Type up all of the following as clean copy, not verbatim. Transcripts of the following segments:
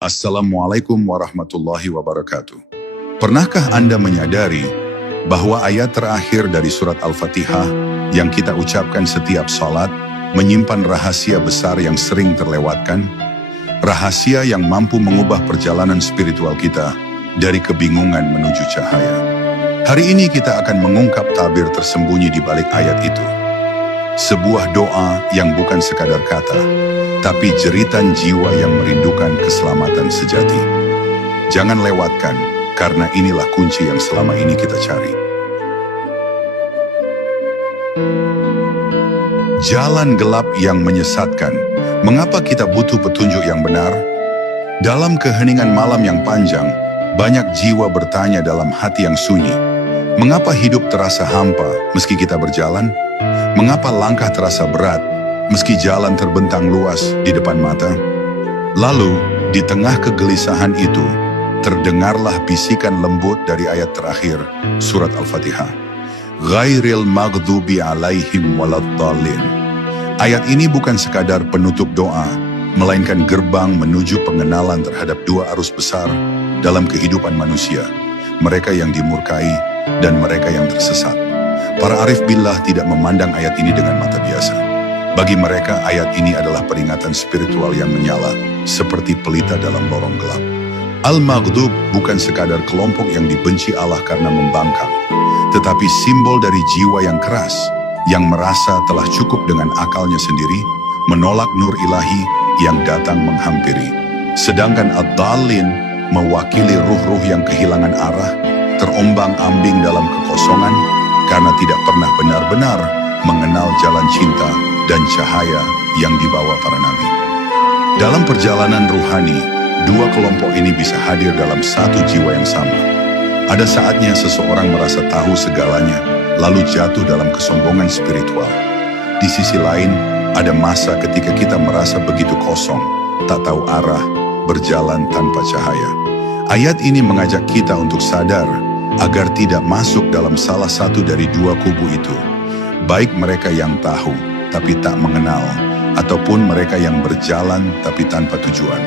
Assalamualaikum warahmatullahi wabarakatuh. Pernahkah Anda menyadari bahwa ayat terakhir dari surat Al-Fatihah yang kita ucapkan setiap salat menyimpan rahasia besar yang sering terlewatkan? Rahasia yang mampu mengubah perjalanan spiritual kita dari kebingungan menuju cahaya. Hari ini kita akan mengungkap tabir tersembunyi di balik ayat itu. Sebuah doa yang bukan sekadar kata, tapi jeritan jiwa yang merindukan keselamatan sejati. Jangan lewatkan, karena inilah kunci yang selama ini kita cari. Jalan gelap yang menyesatkan. Mengapa kita butuh petunjuk yang benar? Dalam keheningan malam yang panjang, banyak jiwa bertanya dalam hati yang sunyi. Mengapa hidup terasa hampa meski kita berjalan? Mengapa langkah terasa berat meski jalan terbentang luas di depan mata? Lalu, di tengah kegelisahan itu, terdengarlah bisikan lembut dari ayat terakhir surat Al-Fatihah. Ghairil maghdubi alaihim waladdallin. Ayat ini bukan sekadar penutup doa, melainkan gerbang menuju pengenalan terhadap dua arus besar dalam kehidupan manusia, mereka yang dimurkai dan mereka yang tersesat. Para arif billah tidak memandang ayat ini dengan mata biasa. Bagi mereka, ayat ini adalah peringatan spiritual yang menyala, seperti pelita dalam lorong gelap. Al-Maghdub bukan sekadar kelompok yang dibenci Allah karena membangkang, tetapi simbol dari jiwa yang keras, yang merasa telah cukup dengan akalnya sendiri, menolak nur ilahi yang datang menghampiri. Sedangkan Ad-Dallin mewakili ruh-ruh yang kehilangan arah, terombang-ambing dalam kekosongan, karena tidak pernah benar-benar mengenal jalan cinta dan cahaya yang dibawa para nabi. Dalam perjalanan ruhani, dua kelompok ini bisa hadir dalam satu jiwa yang sama. Ada saatnya seseorang merasa tahu segalanya, lalu jatuh dalam kesombongan spiritual. Di sisi lain, ada masa ketika kita merasa begitu kosong, tak tahu arah, berjalan tanpa cahaya. Ayat ini mengajak kita untuk sadar agar tidak masuk dalam salah satu dari dua kubu itu, baik mereka yang tahu tapi tak mengenal, ataupun mereka yang berjalan tapi tanpa tujuan.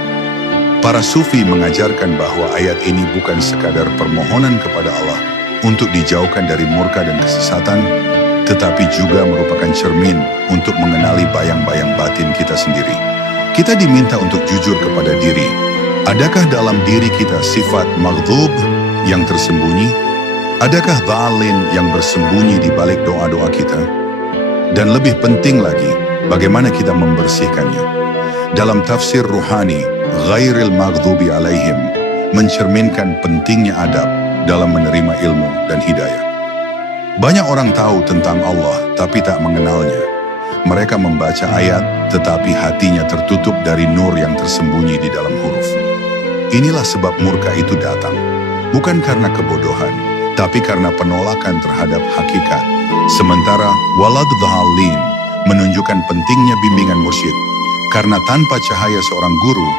Para sufi mengajarkan bahwa ayat ini bukan sekadar permohonan kepada Allah untuk dijauhkan dari murka dan kesesatan, tetapi juga merupakan cermin untuk mengenali bayang-bayang batin kita sendiri. Kita diminta untuk jujur kepada diri. Adakah dalam diri kita sifat maghdub yang tersembunyi? Adakah dhalin yang bersembunyi di balik doa-doa kita? Dan lebih penting lagi, bagaimana kita membersihkannya? Dalam tafsir ruhani, ghairil maghdubi alaihim mencerminkan pentingnya adab dalam menerima ilmu dan hidayah. Banyak orang tahu tentang Allah tapi tak mengenalnya. Mereka membaca ayat tetapi hatinya tertutup dari nur yang tersembunyi di dalam huruf. Inilah sebab murka itu datang, bukan karena kebodohan, tapi karena penolakan terhadap hakikat. Sementara walad dhallin menunjukkan pentingnya bimbingan mursyid, karena tanpa cahaya seorang guru,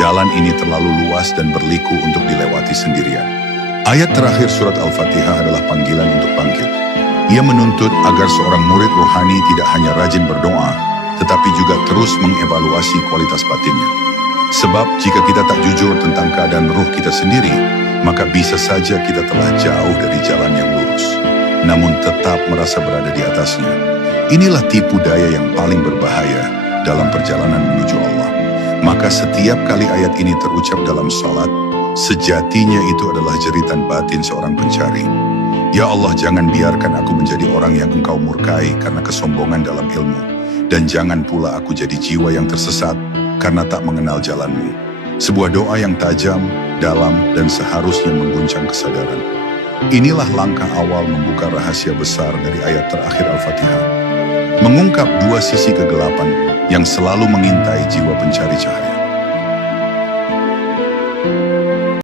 jalan ini terlalu luas dan berliku untuk dilewati sendirian. Ayat terakhir surat Al-Fatihah adalah panggilan untuk bangkit. Ia menuntut agar seorang murid rohani tidak hanya rajin berdoa, tetapi juga terus mengevaluasi kualitas batinnya. Sebab jika kita tak jujur tentang keadaan ruh kita sendiri, maka bisa saja kita telah jauh dari jalan yang lurus, namun tetap merasa berada di atasnya. Inilah tipu daya yang paling berbahaya dalam perjalanan menuju Allah. Maka setiap kali ayat ini terucap dalam salat, sejatinya itu adalah jeritan batin seorang pencari. Ya Allah, jangan biarkan aku menjadi orang yang Engkau murkai karena kesombongan dalam ilmu, dan jangan pula aku jadi jiwa yang tersesat karena tak mengenal jalan-Mu. Sebuah doa yang tajam, dalam, dan seharusnya mengguncang kesadaran. Inilah langkah awal membuka rahasia besar dari ayat terakhir Al-Fatihah. Mengungkap dua sisi kegelapan yang selalu mengintai jiwa pencari cahaya.